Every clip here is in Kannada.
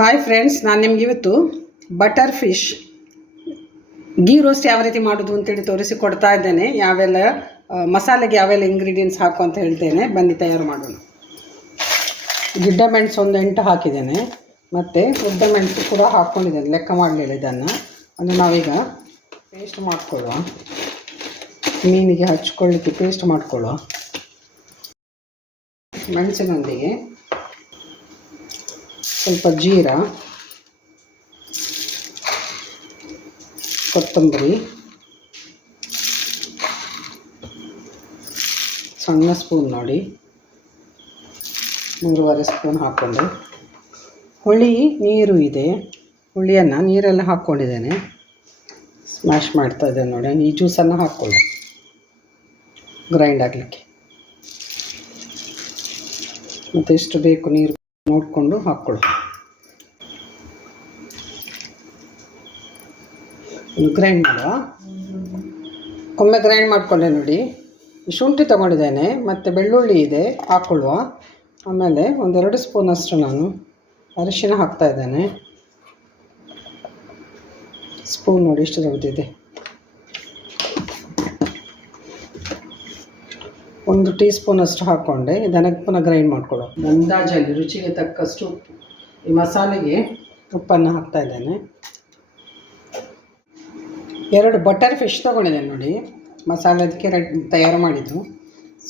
ಹಾಯ್ ಫ್ರೆಂಡ್ಸ್, ನಾನು ನಿಮ್ಗೆ ಇವತ್ತು ಬಟರ್ ಫಿಶ್ ಗೀ ರೋಸ್ಟ್ ಯಾವ ರೀತಿ ಮಾಡೋದು ಅಂತೇಳಿ ತೋರಿಸಿಕೊಡ್ತಾ ಇದ್ದೇನೆ. ಯಾವೆಲ್ಲ ಮಸಾಲೆಗೆ ಯಾವೆಲ್ಲ ಇಂಗ್ರೀಡಿಯೆಂಟ್ಸ್ ಹಾಕು ಅಂತ ಹೇಳ್ತೇನೆ. ಬನ್ನಿ ತಯಾರು ಮಾಡೋಣ. ಗಿಡ್ಡ ಮೆಣಸು ಒಂದು 8 ಹಾಕಿದ್ದೇನೆ, ಮತ್ತು ಉದ್ದ ಮೆಣಸು ಕೂಡ ಹಾಕ್ಕೊಂಡಿದ್ದೇನೆ, ಲೆಕ್ಕ ಮಾಡಲಿಲ್ಲ ಇದನ್ನು. ಅದು ನಾವೀಗ ಪೇಸ್ಟ್ ಮಾಡ್ಕೊಳ್ಳುವ, ಮೀನಿಗೆ ಹಚ್ಕೊಳ್ಳಿಕ್ಕೆ ಪೇಸ್ಟ್ ಮಾಡ್ಕೊಳ್ಳುವ. ಮೆಣಸಿನೊಂದಿಗೆ ಸ್ವಲ್ಪ ಜೀರಾ, ಕೊತ್ತಂಬರಿ, ಸಣ್ಣ ಸ್ಪೂನ್ ನೋಡಿ 3.5 ಸ್ಪೂನ್ ಹಾಕ್ಕೊಂಡು, ಹುಳಿ ನೀರು ಇದೆ, ಹುಳಿಯನ್ನು ನೀರೆಲ್ಲ ಹಾಕ್ಕೊಂಡಿದ್ದೇನೆ, ಸ್ಮ್ಯಾಶ್ ಮಾಡ್ತಾ ಇದ್ದೇನೆ ನೋಡಿ. ಈ ಜ್ಯೂಸನ್ನು ಹಾಕ್ಕೊಳ್ಳಿ ಗ್ರೈಂಡ್ ಆಗಲಿಕ್ಕೆ. ಮತ್ತು ಎಷ್ಟು ಬೇಕು ನೀರು ನೋಡಿಕೊಂಡು ಹಾಕ್ಕೊಳ್ಳಿ. ಗ್ರೈಂಡ್ ಮಾಡುವ. ಒಮ್ಮೆ ಗ್ರೈಂಡ್ ಮಾಡಿಕೊಂಡೆ ನೋಡಿ. ಶುಂಠಿ ತೊಗೊಂಡಿದ್ದೇನೆ ಮತ್ತು ಬೆಳ್ಳುಳ್ಳಿ ಇದೆ, ಹಾಕ್ಕೊಳ್ಳುವ. ಆಮೇಲೆ 1-2 ಸ್ಪೂನಷ್ಟು ನಾನು ಅರಿಶಿನ ಹಾಕ್ತಾಯಿದ್ದೇನೆ. ಸ್ಪೂನ್ ನೋಡಿ ಎಷ್ಟು ದೊಡ್ಡದಿದೆ. 1 ಟೀ ಸ್ಪೂನಷ್ಟು ಹಾಕ್ಕೊಂಡೆ. ಇದನ್ನು ಪುನಃ ಗ್ರೈಂಡ್ ಮಾಡ್ಕೊಳ್ಳೋ. ಅಂದಾಜಲ್ಲಿ ರುಚಿಗೆ ತಕ್ಕಷ್ಟು ಉಪ್ಪು. ಈ ಮಸಾಲೆಗೆ ಉಪ್ಪನ್ನು ಹಾಕ್ತಾಯಿದ್ದೇನೆ. 2 ಬಟರ್ ಫಿಶ್ ತೊಗೊಂಡಿದ್ದೇನೆ ನೋಡಿ, ಮಸಾಲೆ ಅದಕ್ಕೆ ತಯಾರು ಮಾಡಿದ್ದು.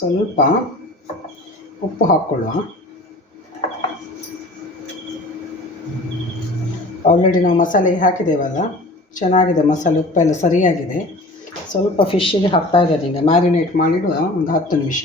ಸ್ವಲ್ಪ ಉಪ್ಪು ಹಾಕ್ಕೊಳ್ಳುವ. ಆಲ್ರೆಡಿ ನಾವು ಮಸಾಲೆಗೆ ಹಾಕಿದ್ದೇವಲ್ಲ, ಚೆನ್ನಾಗಿದೆ ಮಸಾಲೆ, ಉಪ್ಪೆಲ್ಲ ಸರಿಯಾಗಿದೆ. ಸ್ವಲ್ಪ ಫಿಶ್ಶಿಗೆ ಹಾಕ್ತಾಯಿದ್ದೇನೆ. ಈಗ ಮ್ಯಾರಿನೇಟ್ ಮಾಡಿಡುವ ಒಂದು 10 ನಿಮಿಷ.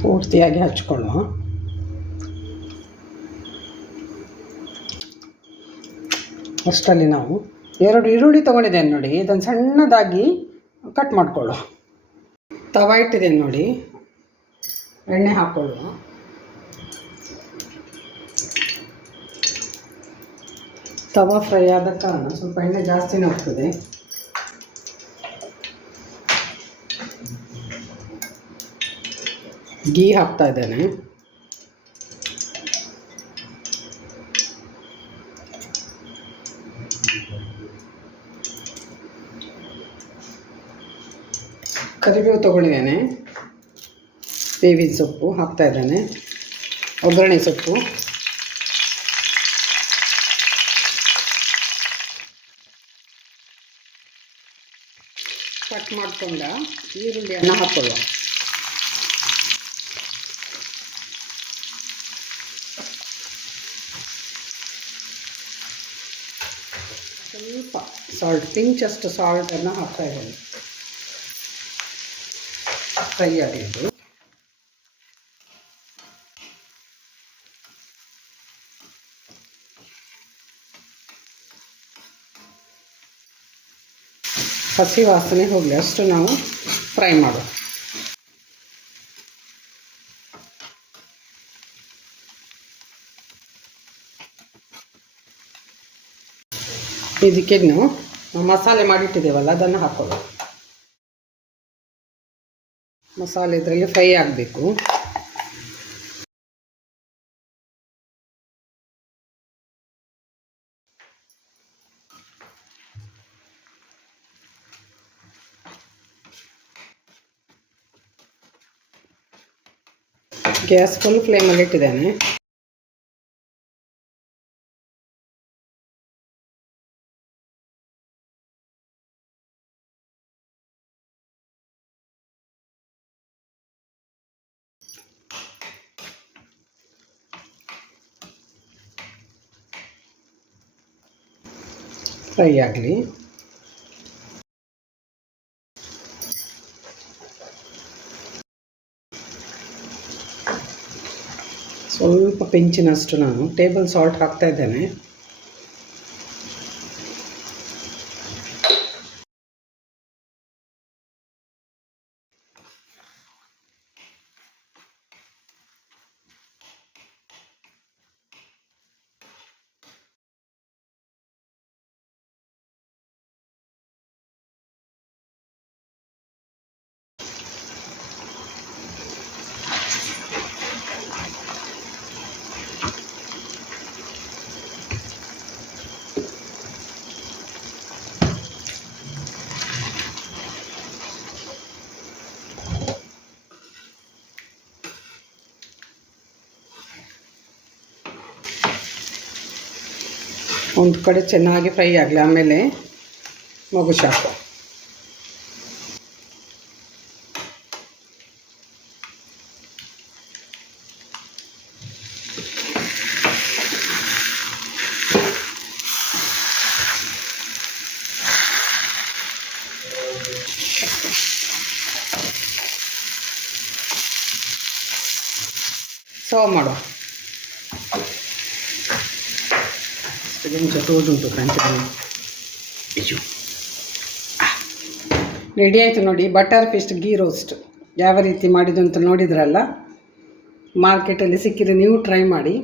ಪೂರ್ತಿಯಾಗಿ ಹಚ್ಕೊಳ್ಳುವ. ಅಷ್ಟರಲ್ಲಿ ನಾವು 2 ಈರುಳ್ಳಿ ತೊಗೊಂಡಿದ್ದೇನೆ ನೋಡಿ, ಇದನ್ನು ಸಣ್ಣದಾಗಿ ಕಟ್ ಮಾಡಿಕೊಳ್ಳುವ. ತವ ಇಟ್ಟಿದ್ದೇನೆ ನೋಡಿ, ಎಣ್ಣೆ ಹಾಕ್ಕೊಳ್ಳುವ. ತವ ಫ್ರೈ ಆದ ಕಾರಣ ಸ್ವಲ್ಪ ಎಣ್ಣೆ ಜಾಸ್ತಿನೇ ಹೋಗ್ತದೆ. ಗೀ ಹಾಕ್ತಾ ಇದ್ದೇನೆ. ಕರಿಬೇವು ತೊಗೊಂಡಿದ್ದೇನೆ, ಬೇವಿನ ಸೊಪ್ಪು ಹಾಕ್ತಾ ಇದ್ದೇನೆ, ಒಗ್ಗರಣೆ ಸೊಪ್ಪು, ಕಟ್ ಮಾಡಿಕೊಂಡ ಈರುಳ್ಳಿಯನ್ನು ಹಾಕ್ಕೊಳ್ಳುವ. ಸ್ವಲ್ಪ ಸಾಲ್ಟ್, ಪಿಂಚಷ್ಟು ಸಾಲ್ಟನ್ನು ಹಾಕ್ತಾ ಇದ್ದೇನೆ. ಫ್ರೈ ಆಗಿದ್ದು ಹಸಿ ವಾಸನೆ ಹೋಗಲಿ ಅಷ್ಟು ನಾವು ಫ್ರೈ ಮಾಡುವ. ಇದಕ್ಕೆ ನಾವು ಮಸಾಲೆ ಮಾಡಿಟ್ಟಿದ್ದೇವಲ್ಲ ಅದನ್ನು ಹಾಕೊಳ್ಳೋಣ. ಮಸಾಲೆ ಇದರಲ್ಲಿ ಫ್ರೈ ಆಗಬೇಕು. ಗ್ಯಾಸ್ ಫುಲ್ ಫ್ಲೇಮಲ್ಲಿ ಇಟ್ಟಿದ್ದೇನೆ. ಫ್ರೈ ಆಗಲಿ. ಸ್ವಲ್ಪ ಪಿಂಚಿನಷ್ಟು ನಾನು ಟೇಬಲ್ ಸಾಲ್ಟ್ ಹಾಕ್ತಾ ಇದ್ದೇನೆ. ಒಂದು ಕಡೆ ಚೆನ್ನಾಗಿ ಫ್ರೈ ಆಗಲಿ, ಆಮೇಲೆ ಮಗು ಶಾಕು. ಸರ್ವ್ ಮಾಡುವ. ಉಂಟು ರೆಡಿ ಆಯಿತು ನೋಡಿ, ಬಟರ್ ಫಿಶ್ ಗೀ ರೋಸ್ಟ್. ಯಾವ ರೀತಿ ಮಾಡಿದ್ದು ಅಂತ ನೋಡಿದ್ರಲ್ಲ, ಮಾರ್ಕೆಟಲ್ಲಿ ಸಿಕ್ಕಿದ್ರೆ ನೀವು ಟ್ರೈ ಮಾಡಿ.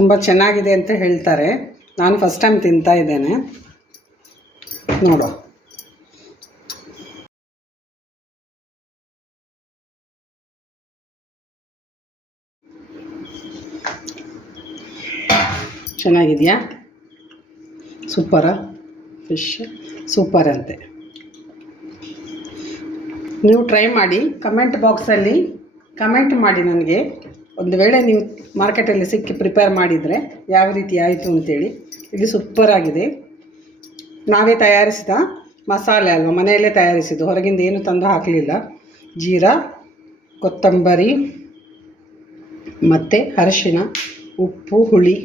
ತುಂಬ ಚೆನ್ನಾಗಿದೆ ಅಂತ ಹೇಳ್ತಾರೆ. ನಾನು ಫಸ್ಟ್ ಟೈಮ್ ತಿಂತಾ ಇದ್ದೇನೆ, ನೋಡುವ. ಚೆನ್ನಾಗಿದೆಯಾ? ಸೂಪರಾ? ಫಿಶ್ ಸೂಪರ್ ಅಂತೆ. ನೀವು ಟ್ರೈ ಮಾಡಿ, ಕಮೆಂಟ್ ಬಾಕ್ಸಲ್ಲಿ ಕಮೆಂಟ್ ಮಾಡಿ ನನಗೆ. ಒಂದು ವೇಳೆ ನೀವು ಮಾರ್ಕೆಟಲ್ಲಿ ಸಿಕ್ಕಿ ಪ್ರಿಪೇರ್ ಮಾಡಿದರೆ ಯಾವ ರೀತಿ ಆಯಿತು ಅಂತೇಳಿ. ಇದು ಸೂಪರಾಗಿದೆ. ನಾವೇ ತಯಾರಿಸಿದ ಮಸಾಲೆ ಅಲ್ವ, ಮನೆಯಲ್ಲೇ ತಯಾರಿಸಿದ್ದು, ಹೊರಗಿಂದ ಏನು ತಂದು ಹಾಕಲಿಲ್ಲ. ಜೀರಾ, ಕೊತ್ತಂಬರಿ ಮತ್ತು ಅರಿಶಿನ, ಉಪ್ಪು, ಹುಳಿ